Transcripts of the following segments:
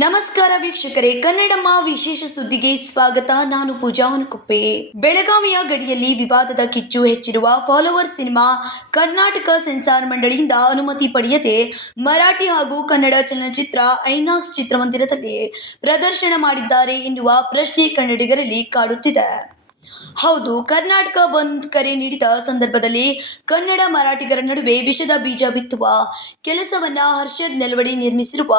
ನಮಸ್ಕಾರ ವೀಕ್ಷಕರೇ ಕನ್ನಡಮ್ಮ ವಿಶೇಷ ಸುದ್ದಿಗೆ ಸ್ವಾಗತ. ನಾನು ಪೂಜಾ ಕುಪ್ಪೆ ಬೆಳಗಾವಿಯ ಗಡಿಯಲ್ಲಿ ವಿವಾದದ ಕಿಚ್ಚು ಹೆಚ್ಚಿರುವ ಫಾಲೋವರ್ ಸಿನಿಮಾ ಕರ್ನಾಟಕ ಸೆನ್ಸಾರ್ ಮಂಡಳಿಯಿಂದ ಅನುಮತಿ ಪಡೆಯದೆ ಮರಾಠಿ ಹಾಗೂ ಕನ್ನಡ ಚಲನಚಿತ್ರ ಐನಾಕ್ಸ್ ಚಿತ್ರಮಂದಿರದಲ್ಲಿ ಪ್ರದರ್ಶನ ಮಾಡಿದ್ದಾರೆ ಎನ್ನುವ ಪ್ರಶ್ನೆ ಕನ್ನಡಿಗರಲ್ಲಿ ಕಾಡುತ್ತಿದೆ. ಹೌದು, ಕರ್ನಾಟಕ ಬಂದ್ ಕರೆ ನೀಡಿದ ಸಂದರ್ಭದಲ್ಲಿ ಕನ್ನಡ ಮರಾಠಿಗರ ನಡುವೆ ವಿಷದ ಬೀಜ ಬಿತ್ತುವ ಕೆಲಸವನ್ನ ಹರ್ಷದ್ ನೆಲವಡಿ ನಿರ್ಮಿಸಿರುವ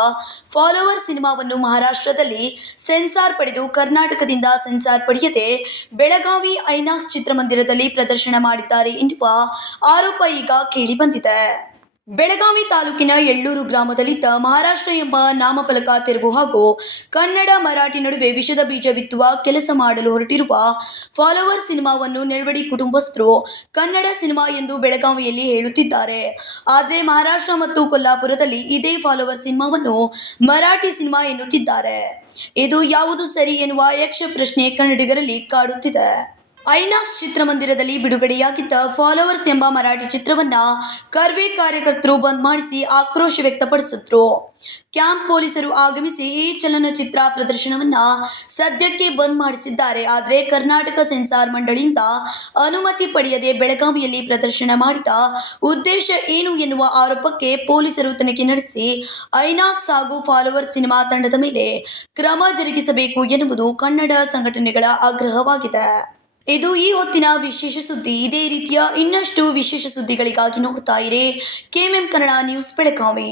ಫಾಲೋವರ್ ಸಿನಿಮಾವನ್ನು ಮಹಾರಾಷ್ಟ್ರದಲ್ಲಿ ಸೆನ್ಸಾರ್ ಪಡೆದು ಕರ್ನಾಟಕದಿಂದ ಸೆನ್ಸಾರ್ ಪಡೆಯದೆ ಬೆಳಗಾವಿ ಐನಾಕ್ಸ್ ಚಿತ್ರಮಂದಿರದಲ್ಲಿ ಪ್ರದರ್ಶನ ಮಾಡಿದ್ದಾರೆ ಎನ್ನುವ ಆರೋಪ ಈಗ ಕೇಳಿಬಂದಿದೆ ಬೆಳಗಾವಿ ತಾಲೂಕಿನ ಎಳ್ಳೂರು ಗ್ರಾಮದಲ್ಲಿದ್ದ ಮಹಾರಾಷ್ಟ್ರ ಎಂಬ ನಾಮಫಲಕ ತೆರವು ಹಾಗೂ ಕನ್ನಡ ಮರಾಠಿ ನಡುವೆ ವಿಷದ ಬೀಜ ಬಿತ್ತುವ ಕೆಲಸ ಮಾಡಲು ಹೊರಟಿರುವ ಫಾಲೋವರ್ ಸಿನಿಮಾವನ್ನು ನೆರವಡಿ ಕುಟುಂಬಸ್ಥರು ಕನ್ನಡ ಸಿನಿಮಾ ಎಂದು ಬೆಳಗಾವಿಯಲ್ಲಿ ಹೇಳುತ್ತಿದ್ದಾರೆ. ಆದರೆ ಮಹಾರಾಷ್ಟ್ರ ಮತ್ತು ಕೊಲ್ಲಾಪುರದಲ್ಲಿ ಇದೇ ಫಾಲೋವರ್ ಸಿನಿಮಾವನ್ನು ಮರಾಠಿ ಸಿನಿಮಾ ಎನ್ನುತ್ತಿದ್ದಾರೆ. ಇದು ಯಾವುದು ಸರಿ ಎನ್ನುವ ಯಕ್ಷ ಪ್ರಶ್ನೆ ಕನ್ನಡಿಗರಲ್ಲಿ ಕಾಡುತ್ತಿದೆ. ಐನಾಕ್ಸ್ ಚಿತ್ರಮಂದಿರದಲ್ಲಿ ಬಿಡುಗಡೆಯಾಗಿದ್ದ ಫಾಲೋವರ್ಸ್ ಎಂಬ ಮರಾಠಿ ಚಿತ್ರವನ್ನ ಕರ್ವೆ ಕಾರ್ಯಕರ್ತರು ಬಂದ್ ಮಾಡಿಸಿ ಆಕ್ರೋಶ ವ್ಯಕ್ತಪಡಿಸಿದ್ರು. ಕ್ಯಾಂಪ್ ಪೊಲೀಸರು ಆಗಮಿಸಿ ಈ ಚಲನಚಿತ್ರ ಪ್ರದರ್ಶನವನ್ನ ಸದ್ಯಕ್ಕೆ ಬಂದ್ ಮಾಡಿಸಿದ್ದಾರೆ. ಆದರೆ ಕರ್ನಾಟಕ ಸೆನ್ಸಾರ್ ಮಂಡಳಿಯಿಂದ ಅನುಮತಿ ಪಡೆಯದೆ ಬೆಳಗಾವಿಯಲ್ಲಿ ಪ್ರದರ್ಶನ ಮಾಡಿದ ಉದ್ದೇಶ ಏನು ಎನ್ನುವ ಆರೋಪಕ್ಕೆ ಪೊಲೀಸರು ತನಿಖೆ ನಡೆಸಿ ಐನಾಕ್ಸ್ ಹಾಗೂ ಫಾಲೋವರ್ ಸಿನಿಮಾ ತಂಡದ ಮೇಲೆ ಕ್ರಮ ಜರುಗಿಸಬೇಕು ಎನ್ನುವುದು ಕನ್ನಡ ಸಂಘಟನೆಗಳ ಆಗ್ರಹವಾಗಿದೆ. ಇದು ಈ ಹೊತ್ತಿನ ವಿಶೇಷ ಸುದ್ದಿ. ಇದೇ ರೀತಿಯ ಇನ್ನಷ್ಟು ವಿಶೇಷ ಸುದ್ದಿಗಳಿಗಾಗಿ ನೋಡ್ತಾ ಇರಿ. K M M Kannada news Belagavi.